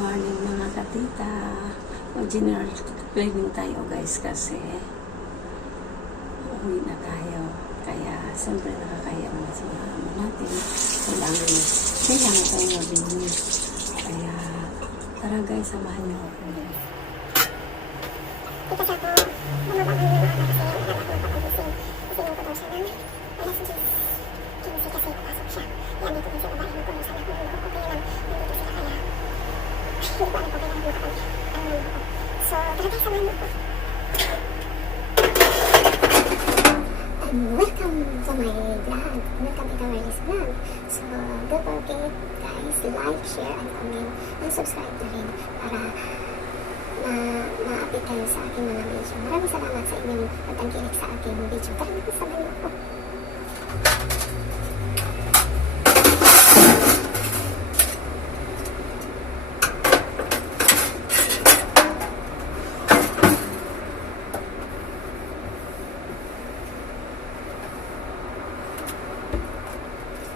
morning mga katita. Mag-general cleaning tayo guys kasi uwi na tayo. Kaya siyempre nakakaya naman sa mga amo natin. Kailangan tayo mabinis. Kaya tara guys, samahan niyo ako. Kasi ako, bumabang yung mga kasi akala ko papagising. Gisingin ko daw siya ng alas 10:15 kasi papasok siya. Yan dito din sa babae mo ko. Sana kung okay lang. Nandito sila kaya. Hindi ko alam kung kailangan mo kapag ang mga ko. So, tara guys, samahan mo ko. Welcome to my vlog. Welcome to Kawarlis Vlog. So, don't forget guys, like, share, and comment. And subscribe na rin para ma-update kayo sa aking mga video. Maraming salamat sa inyong pagtangkilik sa aking video. Tara na, samahan mo ko.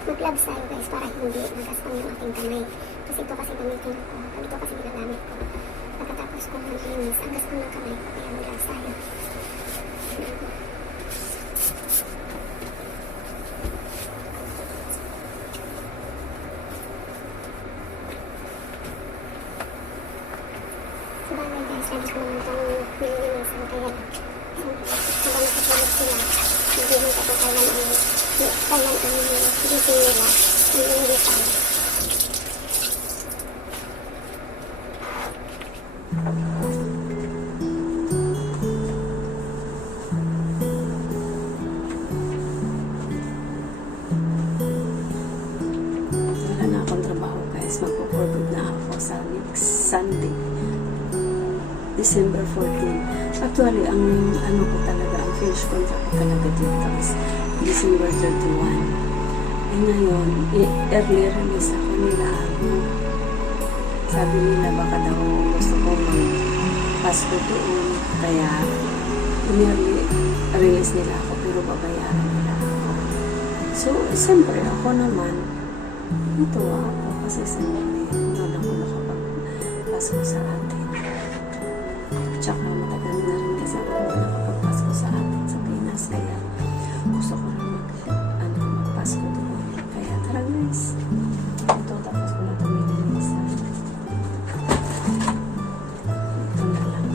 Mag-gloves tayo guys para hindi magaspang yung aking kamay. Kasi ito kasi gamitin ko. Ito kasi ginagamit ko. Pagkatapos ko mag-linis, ang gaspang ng kamay ko. Kaya mag-gloves tayo. Sabagay guys, ready ko naman itong nililinisan. Kaya habang nakatulog sila, naghihintay ko kailan ang gising nila, nililisan. Wala na akong trabaho guys. Magpo-forward na ako sa next Sunday, December 14. Actually, ang ano ko talaga, ang finish contract ko talaga dito is December 31. Eh ngayon, early release ako nila. Sabi nila baka daw gusto ko mag-Pasko doon. Kaya, early release nila ako pero babayaran nila ako. So, siyempre ako naman, natuwa ako kasi siyempre, doon ako nakapag-Pasko sa atin. Tsaka matagal na rin kasi ako nakapag-Pasko sa atin sa Pinas. Kaya gusto ko rin mag-Pasko doon. Kaya tara guys. Ito tapos ko na tumilinis. Ito na lang.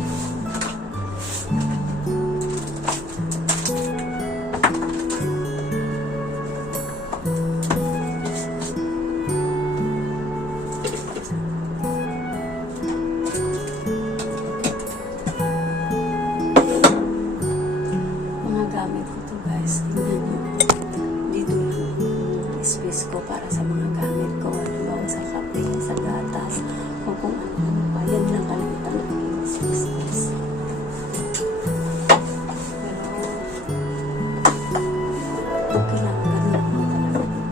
Gamit ko to guys, tingnan nyo dito lang space ko para sa mga gamit ko, halimbawa sa kape, sa gatas o kung ano pa, yan lang kalimitan ng aking space guys. Pero okay lang, ganun ako talaga, diba?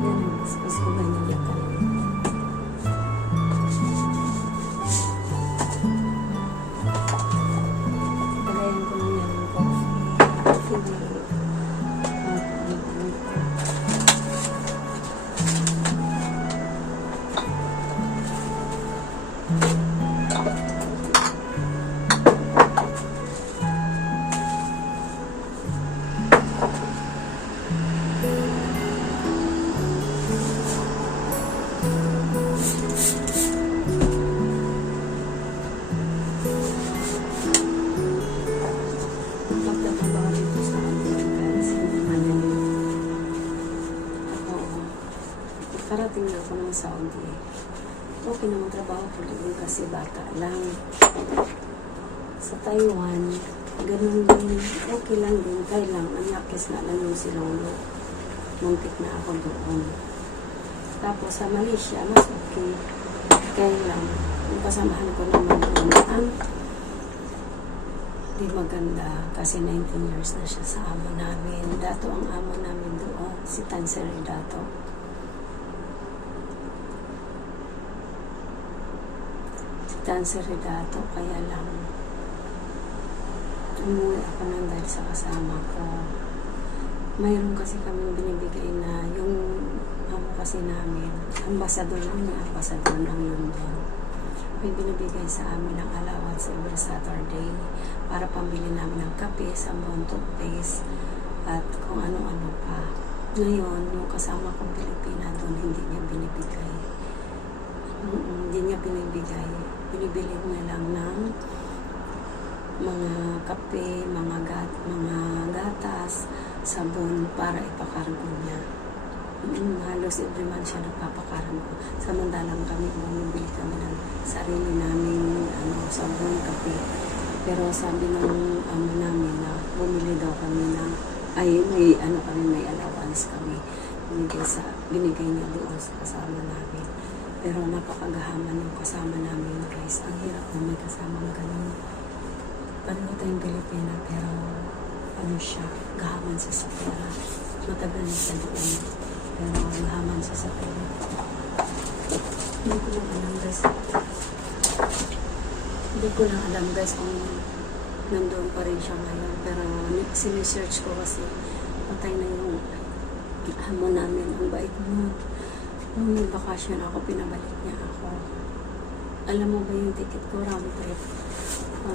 Yan ang space ko, ganyan lang kalimitan. Karating na ako ng Saudi. Okay naman trabaho ko doon kasi bata lang. Sa Taiwan, ganun din. Okay lang din. Kaya lang, ang yakis na lang yung silolo. Muntik na ako doon. Tapos sa Malaysia, mas okay. Kaya lang, yung kasamahan ko naman doon ang di maganda kasi 19 years na siya sa amo namin. Dato ang amo namin doon, si Tanseri Dato. Tanseri Dato, kaya lang umuwi ako nang dahil sa kasama ko. Mayroon kasi kaming binibigay na yung amo kasi namin, ambasador ng London. May binibigay sa amin ng allowance every Saturday para pambili namin ng kape, sabon, toothpaste, at kung ano-ano pa. Ngayon, yung kasama kong Pilipina doon, hindi niya binibigay. Hindi niya binibigay. Binibili niya lang ng mga kape, mga gatas, sabon para ipakargo niya. Halos every month siya nagpapakargo. Samantalang kami, bumibili kami ng sarili namin sabon, kape. Pero sabi ng amo namin na bumili daw kami ng may allowance kami. Binigay niya doon sa kasama namin. Pero napakagahaman yung kasama namin, guys. Ang hirap na may kasamang ganun. Pareho tayong Pilipina, pero siya, gahaman siya sa pera. Matagal na siya doon. Pero gahaman siya sa pera. Hindi ko lang alam, guys. Hindi ko lang alam, guys, kung nandoon pa rin siya ngayon. Pero sinesearch ko kasi patay na yung amo namin. Ang bait mo. Nung may bakasyon ako, pinabalik niya ako. Alam mo ba yung ticket ko? Round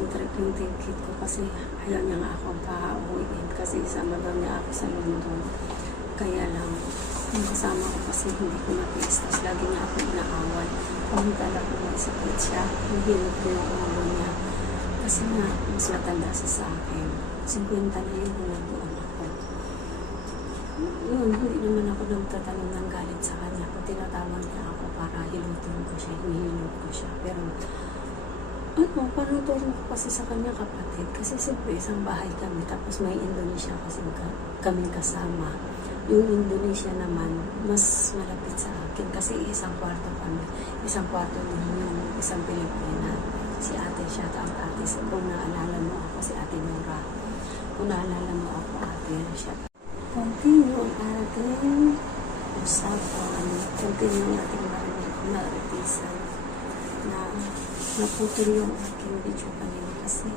trip yung ticket ko kasi ayaw niya nga akong pa-uwiin kasi isama daw niya ako sa London. Kaya lang, yung kasama ko kasi hindi ko matiis. Tapos lagi niya ako inaawal. Pumunta lang ko may sakit siya. Nahilot ko yung ulo niya. Kasi nga, mas matanda siya sa akin. 50 na yun kung nagbuon ako. Yun, hindi naman ako nagtatanong ng galit sa kanya. Kung tinatawag niya ako para hilutin ko siya, hinihilot ko siya. Pero, parang tulong ko kasi sa kanya kapatid. Kasi siyempre, isang bahay kami. Tapos may Indonesia kasi kami kasama. Yung Indonesia naman, mas malapit sa akin. Kasi isang kwarto kami. Isang kwarto din yung isang Pilipina. Si ate siya, ang ate. Kung naalala mo ako, si ate Nora. Kung naalala mo ako, ate siya. Continue ang ating usapan. Continue ang ating maritisan na naputol yung aking video kanina kasi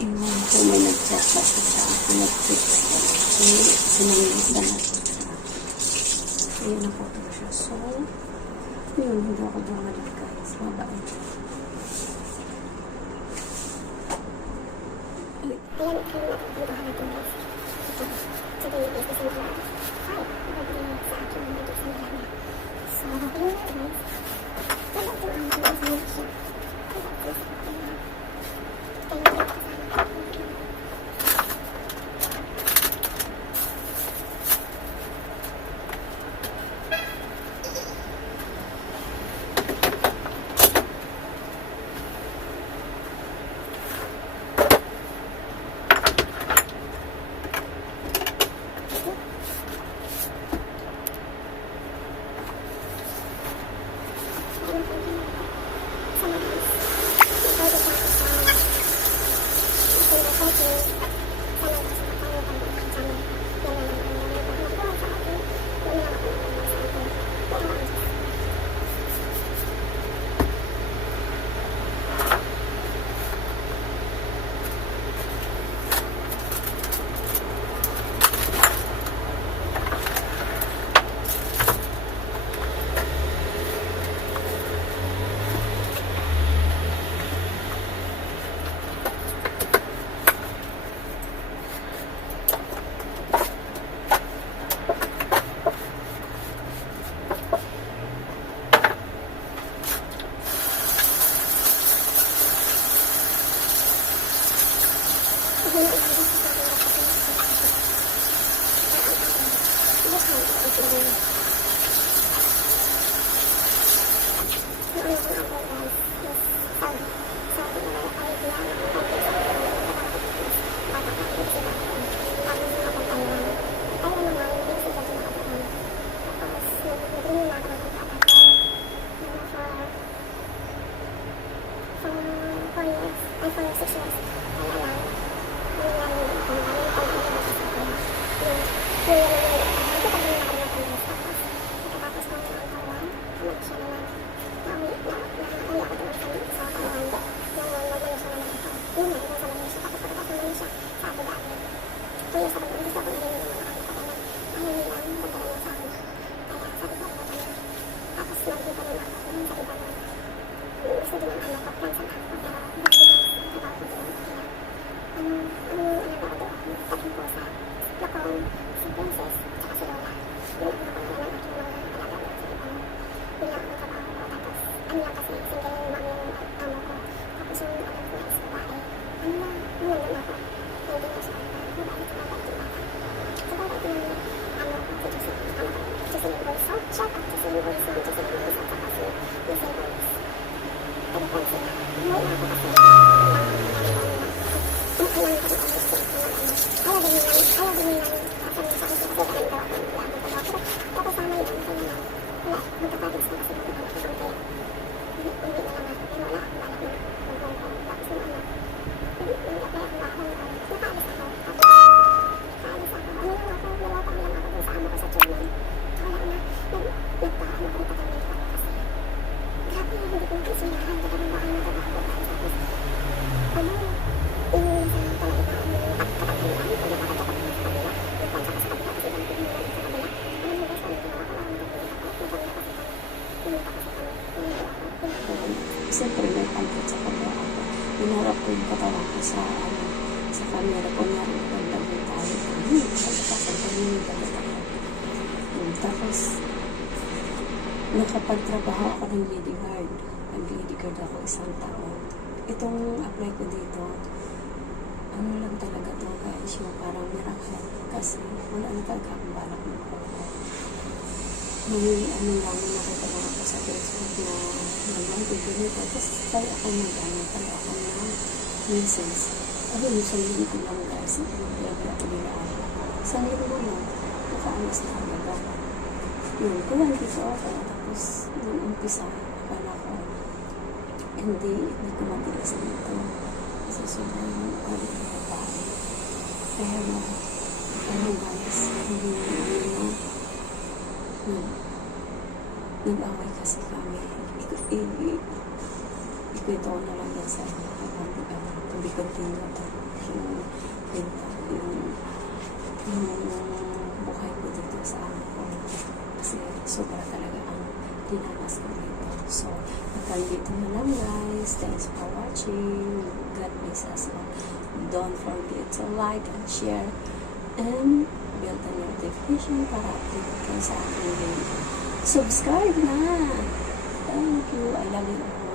iwan ko may nag-chat kasi sa akin, nag-text ko. Sinangitan ako sa akin. Kaya naputol siya. So, yun, hindi ako bumalik, guys. Mabait. Ayan, dito ka natin, guys. Ito, sa Pilipinas kasi nila. Ay, nabagay sa akin ang video sa nila. So, yun, guys. Wala ito ang video sa nila siya. Wala ito sa nila. Kaya nila kasama. Kaya sa pag-uusap ko na rin yung mga kapatid na ayaw nilang magkaroon sa akin. dalhin ko sa Lokong, si Princess, tsaka si Lola. Yung una ko na lang aking mga alaga doon sa ibang bilang ang trabaho ko. Tapos, ano lang kasi, single mom yung amo ko. Tapos yung anak ko is babae. Ano na, nandun ako. Hindi ko siya, mabait yung bata. So, mabait yung amo ko, si Jocelyn. Ano ko, Jocelyn Bolso. Shout out Jocelyn Bolso, Jocelyn Bolso, tsaka si Miss Evans. Telephone sila. Umuwi na ako kasi. Siyempre may pangkot sa kanya ako. Pinarap ko yung katawan ko sa camera ko niya. Nagdagdag tayo. Pagkakasan ko yun yung pagkakasan. Tapos, nakapagtrabaho ako ng lady guard. Nag-lady guard ako 1 taon. Itong apply ko dito, ano lang talaga to guys, yung parang miracle. Kasi wala na talaga akong balak ng ako. May ano lang, nakita lang ako sa Facebook na nag-video nito. Tapos tayo ako ng misis. Ayun, sa linggo ko lang guys. Nag-vlog ako nila ako. Sa linggo ko lang, nakaalis na agad ako. Yun, kulang dito ako. Tapos, nung umpisa, akala ko, hindi ko matigas dito. Kasi sobrang yung ulit ng babae. Pero, ano guys, nag-away kasi kami. Ikwento ko na lang yan sa to be continued. Yung buhay ko dito sa anak ko. Kasi sobra talaga ang tinamas ko dito. So, hanggang dito na lang guys. Thanks for watching. God bless us all. Don't forget to like and share and bell the notification para update kayo sa aking video. Subscribe na! Thank you. I love you all.